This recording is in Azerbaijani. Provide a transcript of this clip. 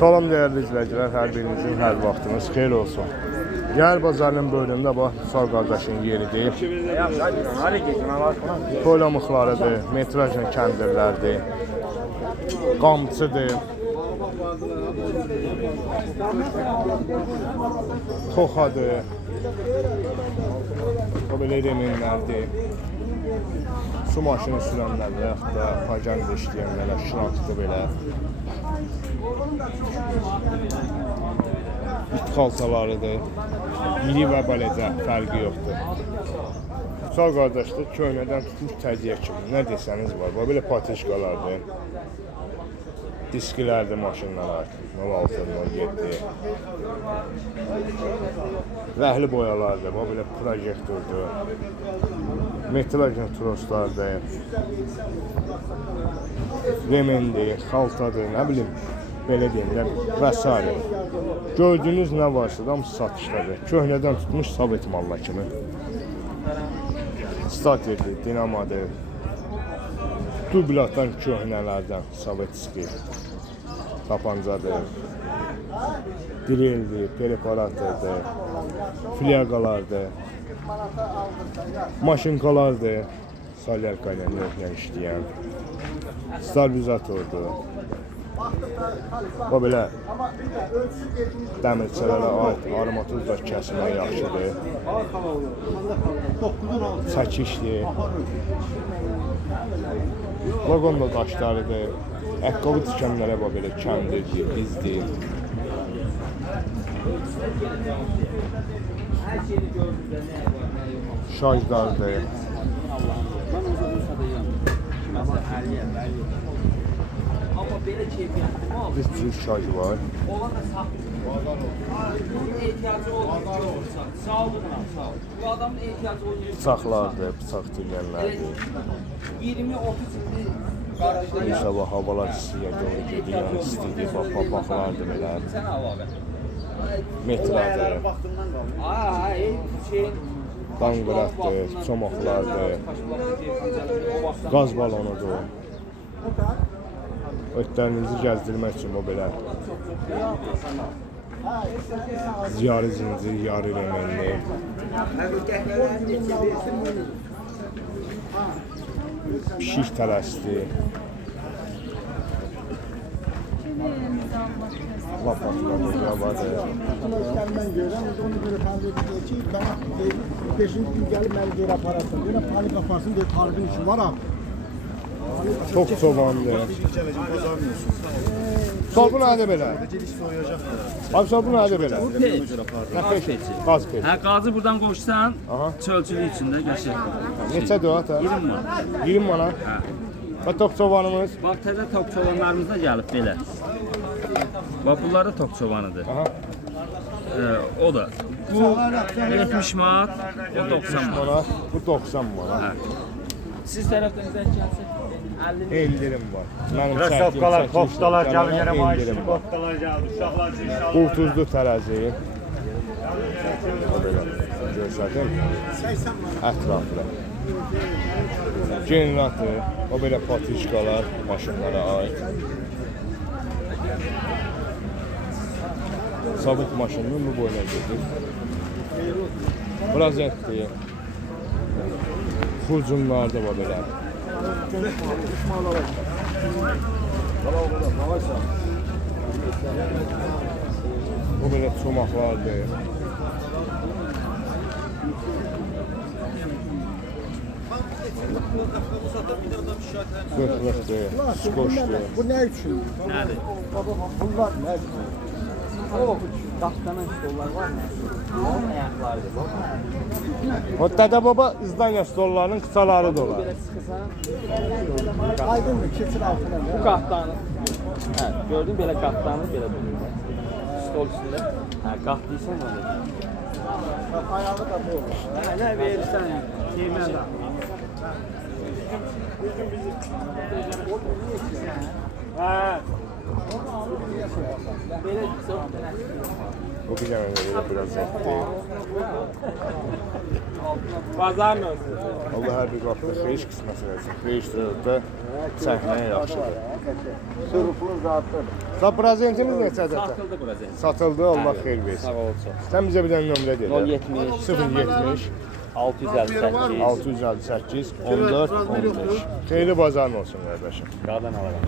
Salam değerli izleyiciler, her birinizin her vaxtınız xeyir olsun. Yer bazarının bölümünde bax, sağ qardaşın yeridir. Toylamıqlarıdır, metrajın kəndirlərdir, qamçıdır, toxadır, o belə reminlərdir. Su maşını sürənlərlə, yaxud da paganca işləyənlərlə, şırankdır belə. İt xalçalarıdır. İri və beləcə fərqi yoxdur. Sağ qardaşdır, köynədən tutmuş təziyə kimi. Nə desəniz var. Belə patişkalardır. Diskilərdir maşınlara. 06-07. Rəhli boyalardır. Belə projektordur. Metrajın troslardır. Remendir, xaltadır, nə bilim. Belə deyirlər və s. Gördüyünüz nə varsa da hamısı satışdadır. Köhnədən tutmuş Sovet malına kimi. Statirdir, dinamadır. Dublatdan köhnələrdən Sovetski. Tapancadır. Drildir, preparatordur. Flyagalardır. Maşınkalardır. Salyarka ilə növlə işləyən. Stabilizatordur. O belə dəmirçələrə aid armatuzla kəsilmə yaxşıdır. Çəkişdir. Vagonda daşlarıdır. Əqqabı tikənlərə belə kəndirdir, bizdir. Şajlardır. Bir sürü şarj var. Bıçaqlardır, bıçaq türlənlərdir. İnşallah havalar istiyə doğru gedir, yəni istədiyi baxlardır belə. Metradır. Danqıratdır, çomaqlardır. Qaz balonudur. Ötlərinizi gəzdirmək üçün o belə ziyarı zincir, yarı remenli. Pişik tələsdir. Lapatlar vardır. Mən görürəm, onu görə tanıdım ki, bana 5-ci gün gəlib məni görə aparasın. Belə panik aparsın, deyir, tarifin işi var ha. Çok çobandır. Sabun nədir belə? Abi sabun nədir belə? Bu pek. Gaz peci. Qaz peci. Hə, qazı buradan qoşsan, çölçülük içində qəşəngdir. Neçədir o ata? 20 manat. 20 manat. Hə. Və top çobanımız? Bax, təzə top çobanlarımız da gəlib belə. Bax, bunlar da top çobanıdır. O da. Bu 70 manat, o 90 manat. Bu 90 manat. Hə. Siz tərəfdən gəlsin. 50'lim var. Krasovkalar, koftalar, gəlin yerə maaşlı koftalar gəldi. Uşaqlar üçün inşallah. Qultuzlu tərəzi. O belə görsədim. Ətraflı. Generator, o belə patişkalar maşınlara ait. Sabit maşının bu boyuna gedir. Brazentdir. Xurcunlar da var belə. Bu belə çomaqlardır. Qırqlıqdır, skoşdur. Bu nə üçün? Nədir? Bunlar nə üçün? O, daşlanan stollar var mı? Onun ayaqlarıdır. O Dədə Baba İzdanya stollarının qısaları da olar. Belə sıxırsan, Aydındır, keçir altına. bu qatdanı. Hə, gördün belə qatdanı belə bulurlar. Stol üstündə. Hə, qatdıysan onu. Ayağı da bu olur. Hə, nə verirsən, yeməyə də. Hə. Bu bir dənə də belə prezentdir. Bazarın olsun. Allah hər bir qapda xeyir qismət versin. Xeyir sürətdə səhnə yaxşıdır. Sırflı zatdır. Sa prezentimiz neçədir? Satıldı prezent. Satıldı, Allah xeyir versin. Sağ olsun. Sən bizə bir dənə nömrə de. 070 070 658 658 14 15. Xeyirli bazarın olsun qardaşım. Qadan alaram.